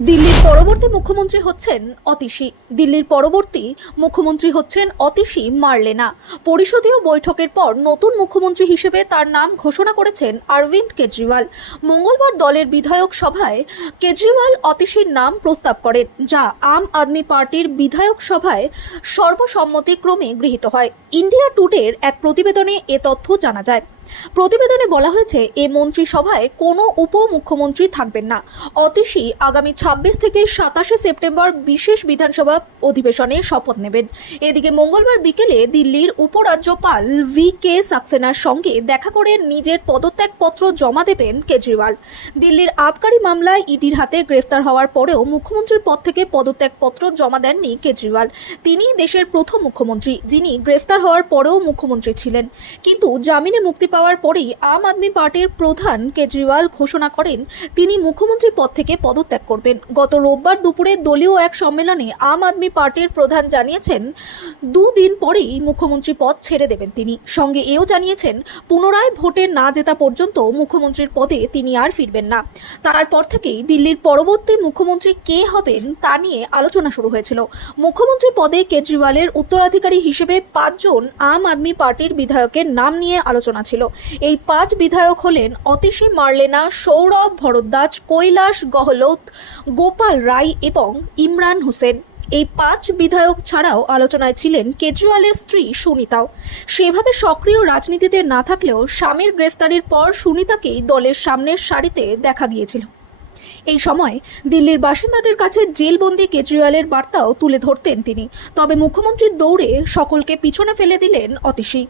দিল্লির পরবর্তী মুখ্যমন্ত্রী হচ্ছেন অতিশী। দিল্লির পরবর্তী মুখ্যমন্ত্রী হচ্ছেন অতিশী মার্লেনা। পরিষদীয় বৈঠকের পর নতুন মুখ্যমন্ত্রী হিসেবে তার নাম ঘোষণা করেছেন অরবিন্দ কেজরিওয়াল। মঙ্গলবার দলের বিধায়ক সভায় কেজরিওয়াল অতিশীর নাম প্রস্তাব করেন, যা আম আদমি পার্টির বিধায়ক সভায় সর্বসম্মতিক্রমে গৃহীত হয়। ইন্ডিয়া টুডের এক প্রতিবেদনে এ তথ্য জানা যায়। প্রতিবেদনে বলা হয়েছে, এ মন্ত্রিসভায় কোনো উপমুখ্যমন্ত্রী থাকবেন না। অতিশী আগামী 26 থেকে 27 সেপ্টেম্বর বিশেষ বিধানসভা অধিবেশনে শপথ নেবেন। এদিকে মঙ্গলবার বিকেলে দিল্লির উপরাজ্যপাল VK সাক্সেনার সঙ্গে দেখা করে নিজের পদত্যাগপত্র জমা দেবেন কেজরিওয়াল। দিল্লির আবকারি মামলায় ইডির হাতে গ্রেফতার হওয়ার পরেও মুখ্যমন্ত্রীর পদ থেকে পদত্যাগপত্র জমা দেননি কেজরিওয়াল। তিনি দেশের প্রথম মুখ্যমন্ত্রী যিনি গ্রেফতার হওয়ার পরেও মুখ্যমন্ত্রী ছিলেন। কিন্তু জামিনে মুক্তি পাওয়ার পরেই আম আদমি পার্টির প্রধান কেজরিওয়াল ঘোষণা করেন তিনি মুখ্যমন্ত্রী পদ থেকে পদত্যাগ করবেন। গত রোববার দুপুরে দলীয় এক সম্মেলনে আম আদমি পার্টির প্রধান জানিয়েছেন, দুদিন পরেই মুখ্যমন্ত্রী পদ ছেড়ে দেবেন তিনি। সঙ্গে এও জানিয়েছেন, পুনরায় ভোটে না জেতা পর্যন্ত মুখ্যমন্ত্রীর পদে তিনি আর ফিরবেন না। তারপর থেকেই দিল্লির পরবর্তী মুখ্যমন্ত্রী কে হবেন তা নিয়ে আলোচনা শুরু হয়েছিল। মুখ্যমন্ত্রী পদে কেজরিওয়ালের উত্তরাধিকারী হিসেবে 5 জন আম আদমি পার্টির বিধায়কের নাম নিয়ে আলোচনা ছিল। এই 5 বিধায়ক হলেন অতিশী মার্লেনা, সৌরভ ভরদ্বাজ, কৈলাশ গহলোত, গোপাল রায় এবং ইমরান হোসেন। এই 5 বিধায়ক ছাড়াও আলোচনায় ছিলেন কেজরিওয়ালের স্ত্রী সুনিতাও। সেভাবে সক্রিয় রাজনীতিতে না থাকলেও স্বামীর গ্রেফতারির পর সুনিতাকেই দলের সামনের সারিতে দেখা গিয়েছিল। এই সময় দিল্লির বাসিন্দাদের কাছে জেলবন্দি কেজরিওয়ালের বার্তাও তুলে ধরতেন তিনি। তবে মুখ্যমন্ত্রীর দৌড়ে সকলকে পিছনে ফেলে দিলেন অতিশী।